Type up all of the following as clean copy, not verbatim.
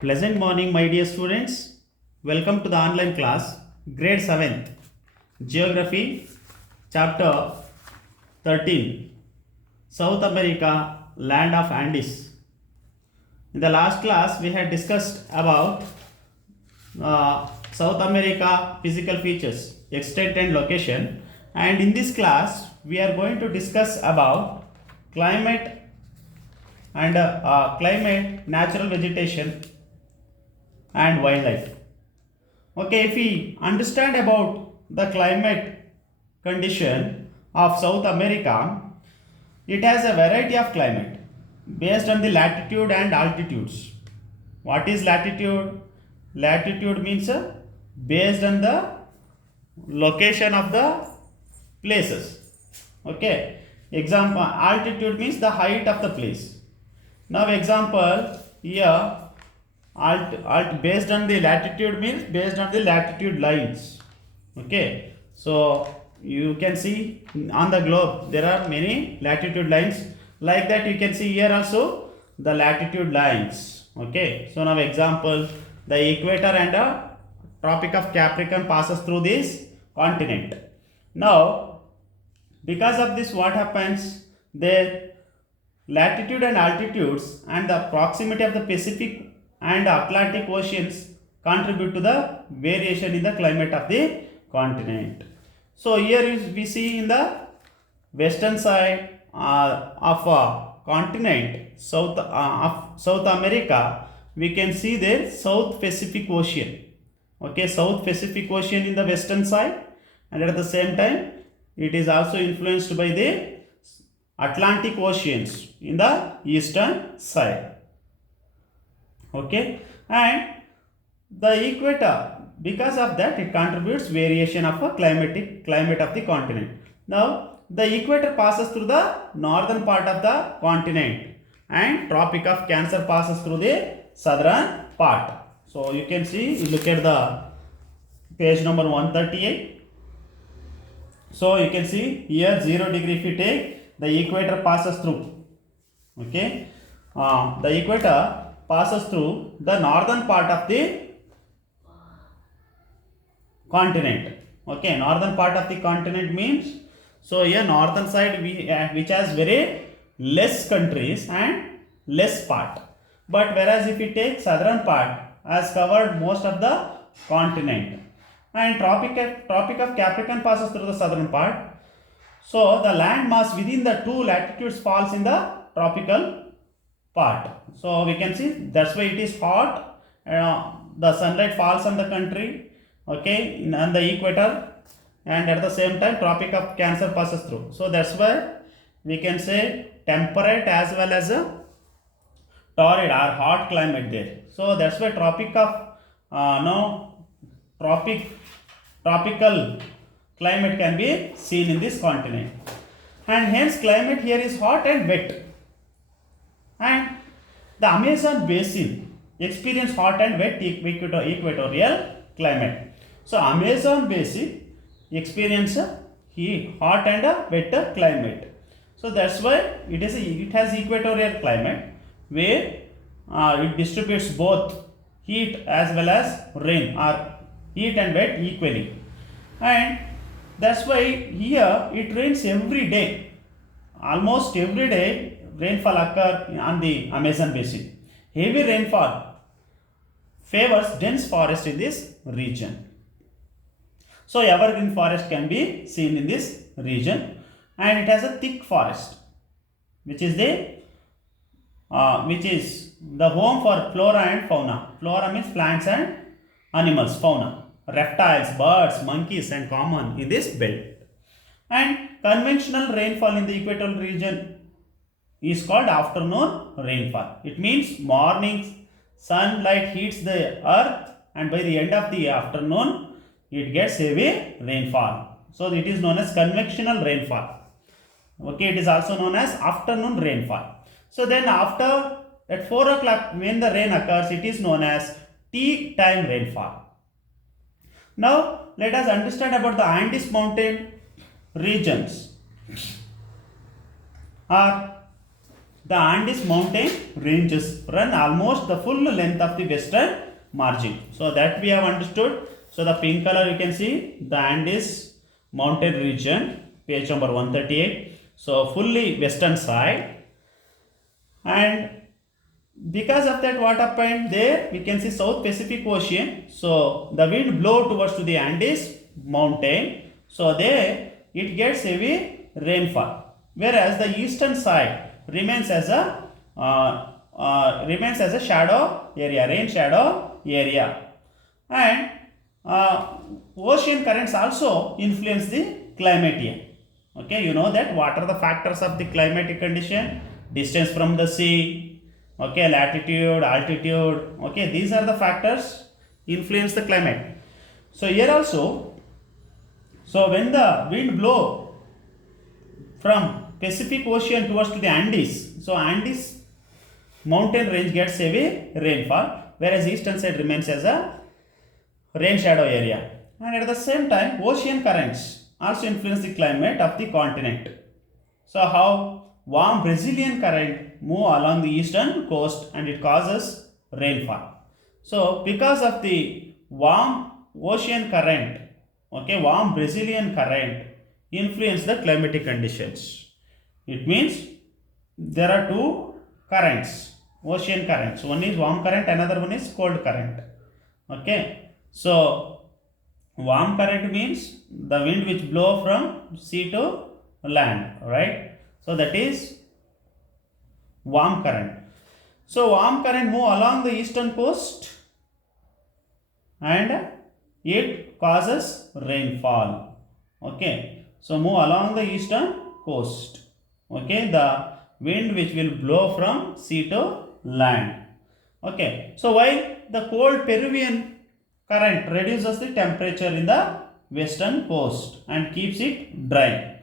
Pleasant morning, my dear students. Welcome to the online class, grade 7th, Geography, chapter 13, South America, land of Andes. In the last class, we had discussed about South America physical features, extent and location. And in this class, we are going to discuss about climate and climate, natural vegetation, and wildlife. Okay, if we understand about the climate condition of South America, it has a variety of climate based on the latitude and altitudes. What is latitude? Latitude means based on the location of the places. Okay, example, altitude means the height of the place. Now example, here alt based on the latitude means based on the latitude lines. Okay, so you can see on the globe there are many latitude lines, like that you can see here also the latitude lines. Okay, so now example, the equator and the tropic of Capricorn passes through this continent. Now because of this, what happens, the latitude and altitudes and the proximity of the Pacific and Atlantic Oceans contribute to the variation in the climate of the continent. So here we see in the western side of a continent, of South America, we can see the South Pacific Ocean. Okay, South Pacific Ocean in the western side, and at the same time it is also influenced by the Atlantic Oceans in the eastern side. Okay, and the equator, because of that it contributes variation of a climate of the continent. Now the equator passes through the northern part of the continent and tropic of Cancer passes through the southern part. So you can see, you look at the page number 138. So you can see here 0 degree if you take, the equator passes through. Okay, the equator passes through the northern part of the continent. Okay, northern part of the continent means, so here northern side which has very less countries and less part, but whereas if you take southern part has covered most of the continent, and tropic of Capricorn passes through the southern part. So the land mass within the two latitudes falls in the tropical part. So we can see that's why it is hot. The sunlight falls on the country, okay, on the equator, and at the same time tropic of Cancer passes through. So that's why we can say temperate as well as a torrid or hot climate there. So that's why tropic of no tropical climate can be seen in this continent, and hence climate here is hot and wet. And the Amazon basin experience hot and wet equatorial climate. So Amazon basin experience hot and wet climate. So that's why it has equatorial climate where it distributes both heat as well as rain, or heat and wet equally. And that's why here it rains every day. Almost every day rainfall occur on the Amazon basin. Heavy rainfall favors dense forest in this region. So evergreen forest can be seen in this region, and it has a thick forest, which is the home for flora and fauna. Flora means plants and animals, fauna, reptiles, birds, monkeys, and common in this belt. And conventional rainfall in the equatorial region is called afternoon rainfall. It means morning sunlight heats the earth, and by the end of the afternoon it gets heavy rainfall. So it is known as convectional rainfall. Okay, it is also known as afternoon rainfall. So then after at 4 o'clock when the rain occurs, it is known as tea time rainfall. Now let us understand about the Andes mountain regions, or the Andes mountain ranges run almost the full length of the western margin. So that we have understood. So the pink color you can see the Andes mountain region, page number 138. So fully western side, and because of that what happened there, we can see South Pacific Ocean. So the wind blow towards to the Andes mountain, so there it gets heavy rainfall, whereas the eastern side remains as a shadow area, rain shadow area. And ocean currents also influence the climate here. Okay, you know that what are the factors of the climatic condition? Distance from the sea, okay, latitude, altitude, okay, these are the factors influence the climate. So here also, so when the wind blow from Pacific Ocean towards to the Andes, so Andes mountain range gets heavy rainfall, whereas eastern side remains as a rain shadow area. And at the same time, ocean currents also influence the climate of the continent. So how warm Brazilian current move along the eastern coast and it causes rainfall. So because of the warm ocean current, okay, warm Brazilian current influence the climatic conditions. It means there are two currents, ocean currents. One is warm current, another one is cold current. Okay, so warm current means the wind which blow from sea to land, right? So that is warm current. So warm current move along the eastern coast and it causes rainfall. Okay, so move along the eastern coast. Okay, the wind which will blow from sea to land. Okay, so while the cold Peruvian current reduces the temperature in the western coast and keeps it dry,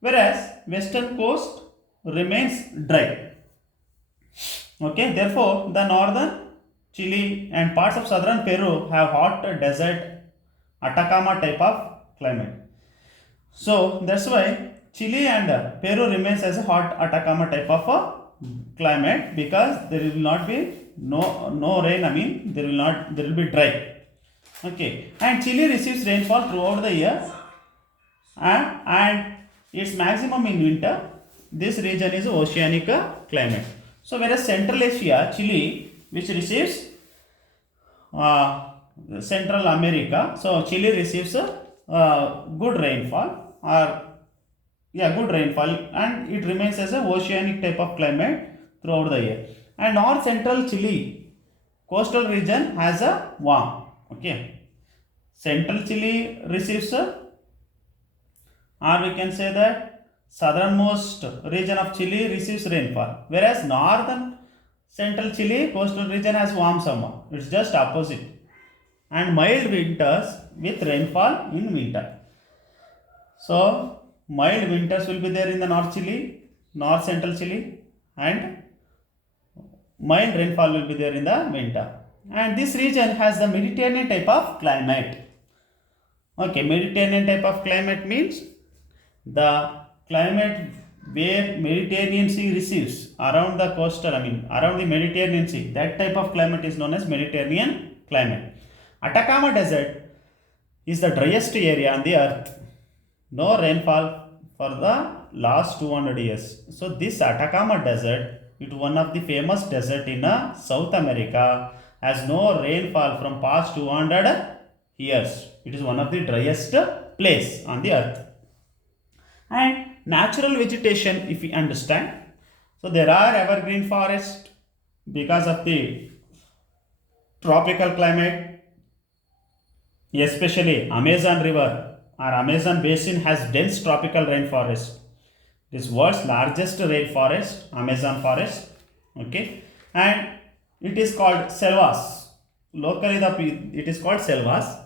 whereas western coast remains dry. Okay, therefore the northern Chile and parts of southern Peru have hot desert Atacama type of climate. So that's why Chile and Peru remains as a hot Atacama type of a climate, because there will not be no rain. I mean there will be dry. Okay, and Chile receives rainfall throughout the year, and its maximum in winter. This region is oceanic climate. So whereas Central Asia, Chile, which receives Central America, so Chile receives good rainfall, good rainfall, and it remains as a oceanic type of climate throughout the year. And North Central Chile coastal region has a warm. Okay, Central Chile receives or we can say that southernmost region of Chile receives rainfall, whereas northern Central Chile coastal region has warm summer. It's just opposite, and mild winters with rainfall in winter. So mild winters will be there in the North Chile, North Central Chile, and mild rainfall will be there in the winter. And this region has the Mediterranean type of climate. Okay, Mediterranean type of climate means the climate where Mediterranean Sea receives around the coastal, around the Mediterranean Sea, that type of climate is known as Mediterranean climate. Atacama Desert is the driest area on the earth. No rainfall for the last 200 years. So this Atacama Desert, it is one of the famous desert in South America, has no rainfall from past 200 years. It is one of the driest place on the earth. And natural vegetation, if we understand, so there are evergreen forests because of the tropical climate, especially Amazon river or Amazon basin has dense tropical rainforest. This world's largest rainforest, Amazon forest. Okay, and it is called selvas. Locally it is called selvas.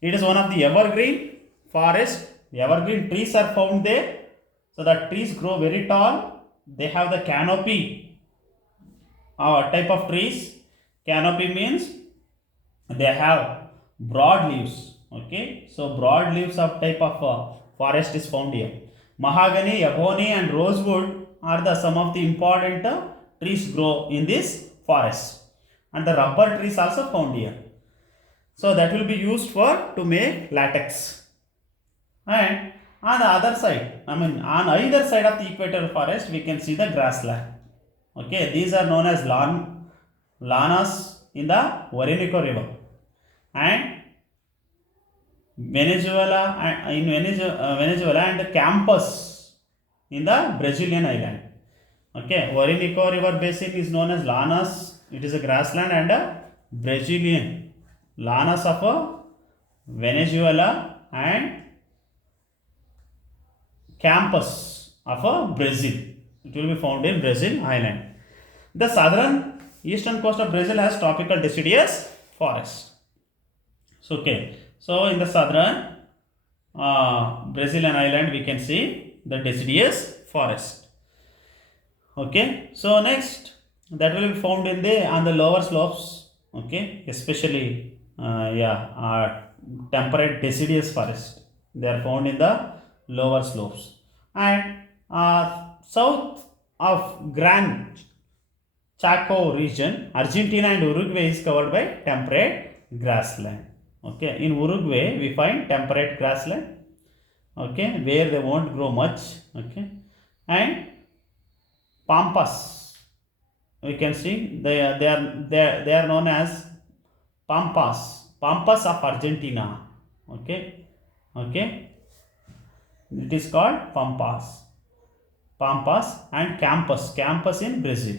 It is one of the evergreen forest. The evergreen trees are found there. So the trees grow very tall. They have the canopy type of trees. Canopy means they have broad leaves. Okay, so broad leaves of type of forest is found here. Mahogany, ebony and rosewood are the some of the important trees grow in this forest, and the rubber trees also found here. So that will be used for to make latex. And on the other side, on either side of the equatorial forest, we can see the grassland. Okay, these are known as lanas in the Orinoco River, and Venezuela and Campus in the Brazilian island. Okay, Orinoco River basin is known as lanas. It is a grassland, and a Brazilian lanas of Venezuela and Campus of Brazil. It will be found in Brazil island. The southern eastern coast of Brazil has tropical deciduous forest. So in the southern Brazilian island we can see the deciduous forest. Okay, so next that will be found in the on the lower slopes. Okay, especially temperate deciduous forest. They are found in the lower slopes, and south of Gran Chaco region, Argentina and Uruguay is covered by temperate grassland. Okay, in Uruguay we find temperate grassland. Okay, where they won't grow much. Okay, and pampas, we can see they are known as pampas of Argentina. Okay, it is called pampas and campus in Brazil,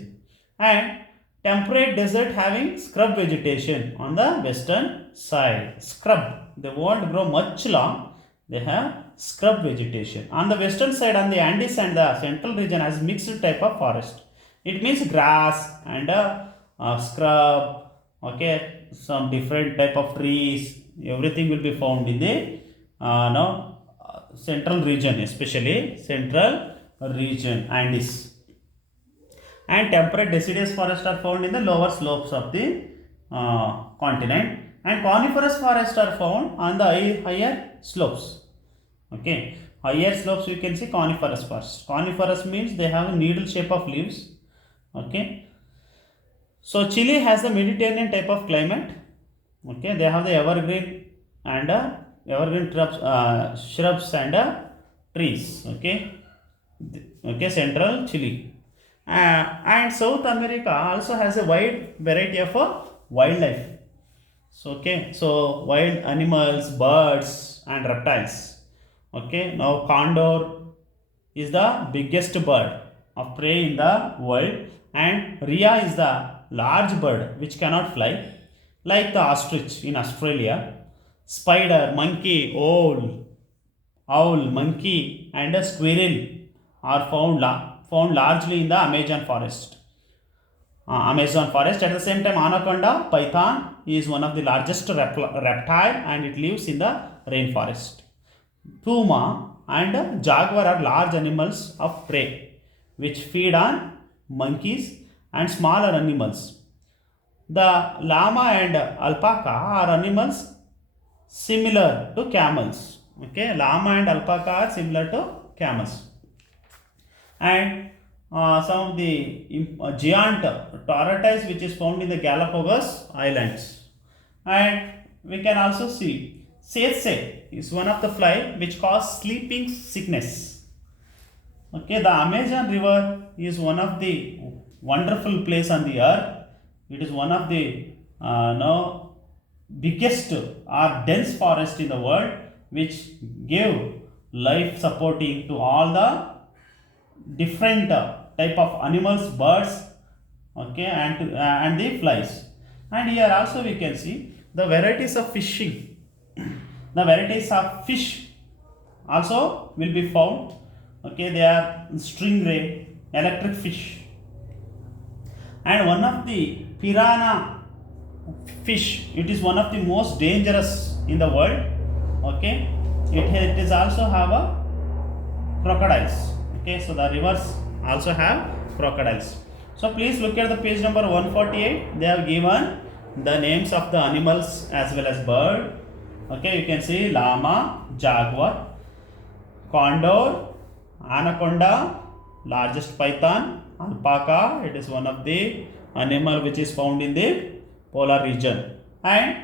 and temperate desert having scrub vegetation on the western side. Scrub, they won't grow much long, they have scrub vegetation. On the western side, on the Andes and the central region has mixed type of forest. It means grass and scrub, okay, some different type of trees, everything will be found in the central region, especially central region Andes. And temperate deciduous forests are found in the lower slopes of the continent, and coniferous forests are found on the higher slopes. Okay, higher slopes we can see coniferous forests. Coniferous means they have a needle shape of leaves. Okay, so Chile has the Mediterranean type of climate. Okay, they have the evergreen and evergreen shrubs and trees. Okay, central Chile. And South America also has a wide variety of wildlife. So wild animals, birds and reptiles. Okay, now condor is the biggest bird of prey in the world, and rhea is the large bird which cannot fly, like the ostrich in Australia. Spider, monkey, owl, monkey and a squirrel are found largely in the Amazon forest. At the same time, anaconda, python is one of the largest reptile, and it lives in the rainforest. Puma and jaguar are large animals of prey which feed on monkeys and smaller animals. The llama and alpaca are animals similar to camels. Okay, llama and alpaca are similar to camels. And some of the giant tortoise which is found in the Galapagos Islands. And we can also see tsetse is one of the fly which cause sleeping sickness. Okay, the Amazon river is one of the wonderful place on the earth. It is one of the biggest or dense forest in the world, which give life supporting to all the different type of animals, birds, okay, and the flies. And here also we can see the varieties of fishing. The varieties of fish also will be found. Okay, they are stingray, electric fish, and one of the piranha fish. It is one of the most dangerous in the world. Okay, it is also have a crocodiles. Okay, so the rivers also have crocodiles. So please look at the page number 148. They have given the names of the animals as well as bird. Okay, you can see llama, jaguar, condor, anaconda, largest python. Alpaca, it is one of the animal which is found in the polar region. And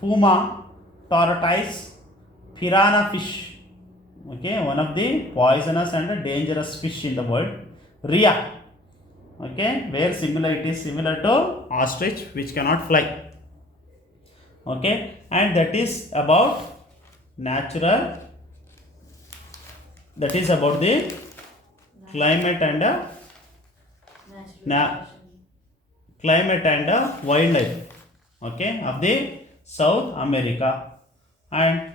puma, tortoise, piranha fish, okay, one of the poisonous and dangerous fish in the world. Rhea, okay, where similar, it is similar to ostrich which cannot fly, okay. And that is about natural, that is about the climate and climate and wildlife, okay, of the South America. And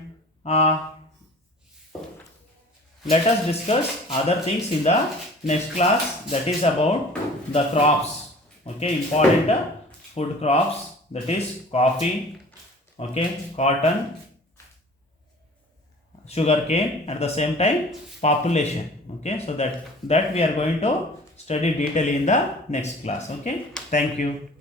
let us discuss other things in the next class, that is about the crops, okay, important food crops, that is coffee, okay, cotton, sugarcane, at the same time population, okay. So that we are going to study detail in the next class, okay. Thank you.